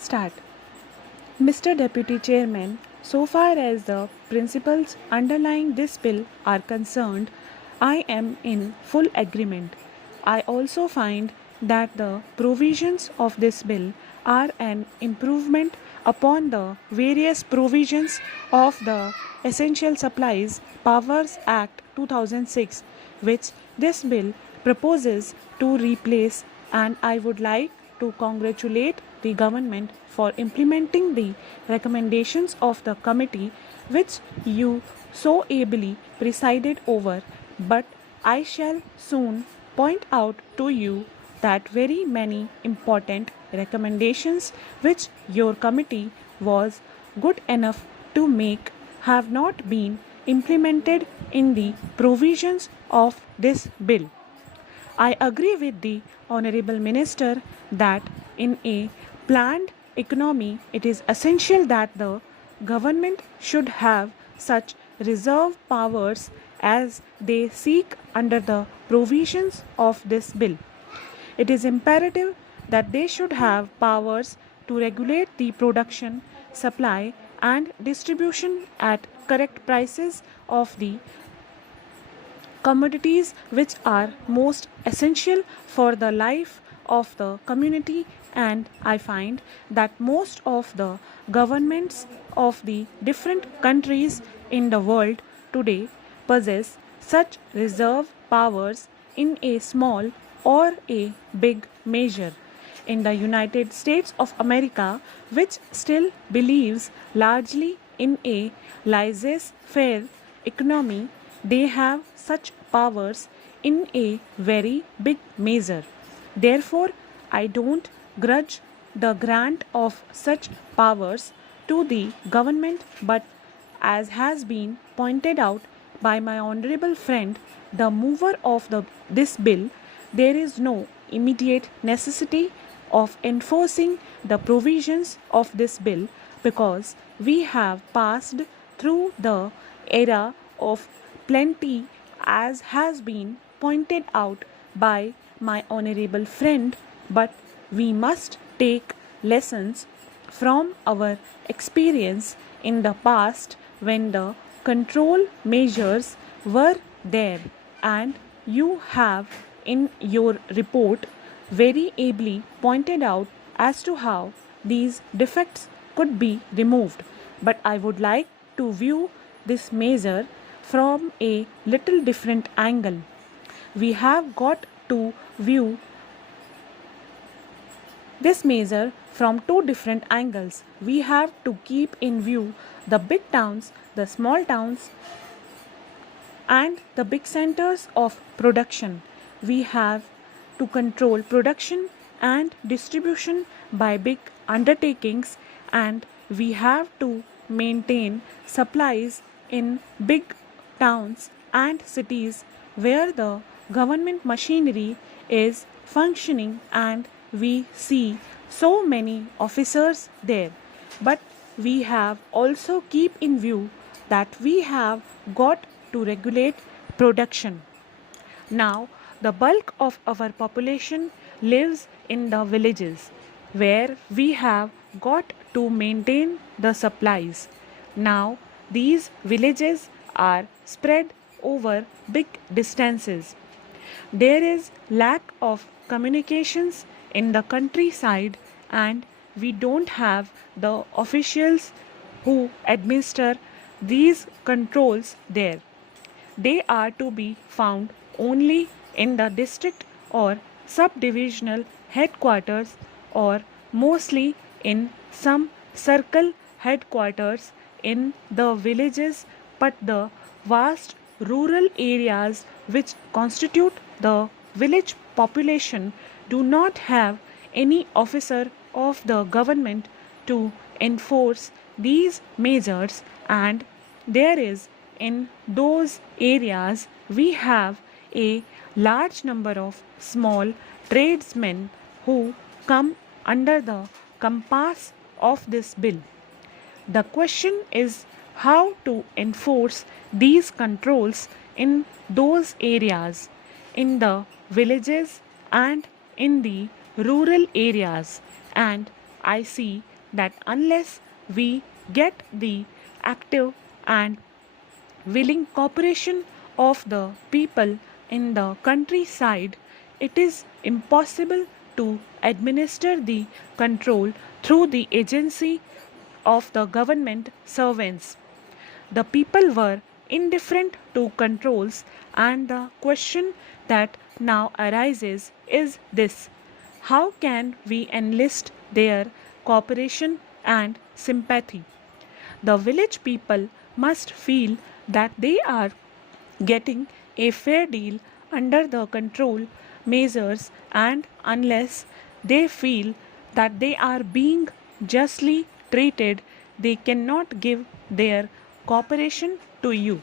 Start. Mr. Deputy Chairman, so far as the principles underlying this bill are concerned, I am in full agreement. I also find that the provisions of this bill are an improvement upon the various provisions of the Essential Supplies Powers Act 2006, which this bill proposes to replace, and I would like to congratulate the government for implementing the recommendations of the committee which you so ably presided over. But I shall soon point out to you that very many important recommendations which your committee was good enough to make have not been implemented in the provisions of this bill. I agree with the Honorable Minister that in a planned economy, it is essential that the government should have such reserve powers as they seek under the provisions of this bill. It is imperative that they should have powers to regulate the production, supply, and distribution at correct prices of the commodities which are most essential for the life of the community, and I find that most of the governments of the different countries in the world today possess such reserve powers in a small or a big measure. In the United States of America, which still believes largely in a laissez faire economy, they have such powers in a very big measure. Therefore, I don't grudge the grant of such powers to the government, but as has been pointed out by my honorable friend, the mover of this bill, there is no immediate necessity of enforcing the provisions of this bill because we have passed through the era of plenty, as has been pointed out by my honorable friend, but we must take lessons from our experience in the past when the control measures were there, and you have in your report very ably pointed out as to how these defects could be removed. But I would like to view this measure from a little different angle. We have got to view this measure from two different angles. We have to keep in view the big towns, the small towns, and the big centers of production. We have to control production and distribution by big undertakings, and we have to maintain supplies in big towns and cities where the government machinery is functioning and we see so many officers there. But we have also keep in view that we have got to regulate production. Now, the bulk of our population lives in the villages where we have got to maintain the supplies. Now, these villages are spread over big distances. There is lack of communications in the countryside, and we don't have the officials who administer these controls there. They are to be found only in the district or subdivisional headquarters, or mostly in some circle headquarters in the villages, but the vast rural areas which constitute the village population do not have any officer of the government to enforce these measures, and there is in those areas we have a large number of small tradesmen who come under the compass of this bill. The question is how to enforce these controls in those areas, in the villages and in the rural areas, and I see that unless we get the active and willing cooperation of the people in the countryside, it is impossible to administer the control through the agency of the government servants. The people were indifferent to controls, and the question that now arises is this: how can we enlist their cooperation and sympathy? The village people must feel that they are getting a fair deal under the control measures, and unless they feel that they are being justly treated, they cannot give their cooperation to you.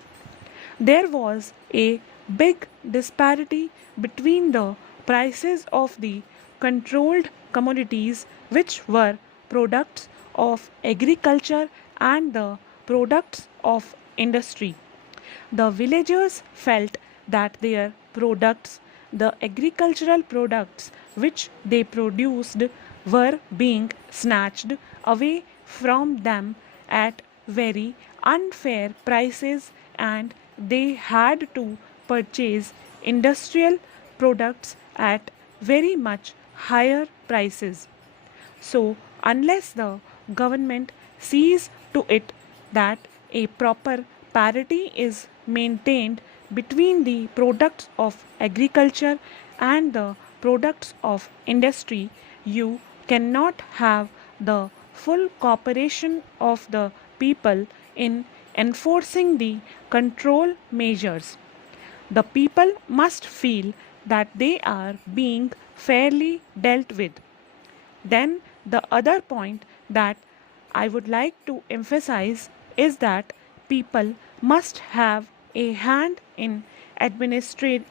There was a big disparity between the prices of the controlled commodities, which were products of agriculture, and the products of industry. The villagers felt that their products, the agricultural products which they produced, were being snatched away from them at very unfair prices, and they had to purchase industrial products at very much higher prices. So, unless the government sees to it that a proper parity is maintained between the products of agriculture and the products of industry, you cannot have the full cooperation of the people in enforcing the control measures. The people must feel that they are being fairly dealt with. Then, the other point that I would like to emphasize is that people must have a hand in administering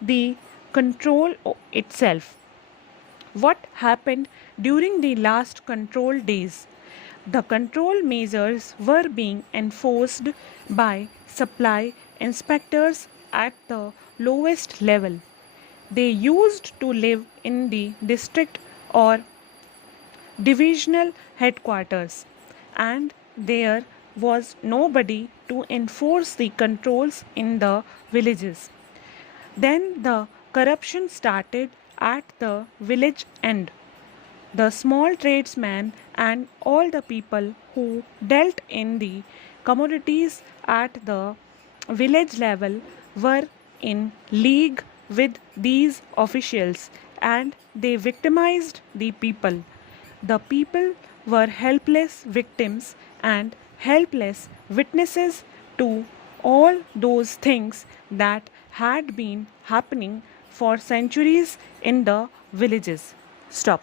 the control itself. What happened during the last control days? The control measures were being enforced by supply inspectors at the lowest level. They used to live in the district or divisional headquarters, and there was nobody to enforce the controls in the villages. Then the corruption started at the village end. The small tradesmen and all the people who dealt in the commodities at the village level were in league with these officials, and they victimized the people. The people were helpless victims and helpless witnesses to all those things that had been happening for centuries in the villages. Stop.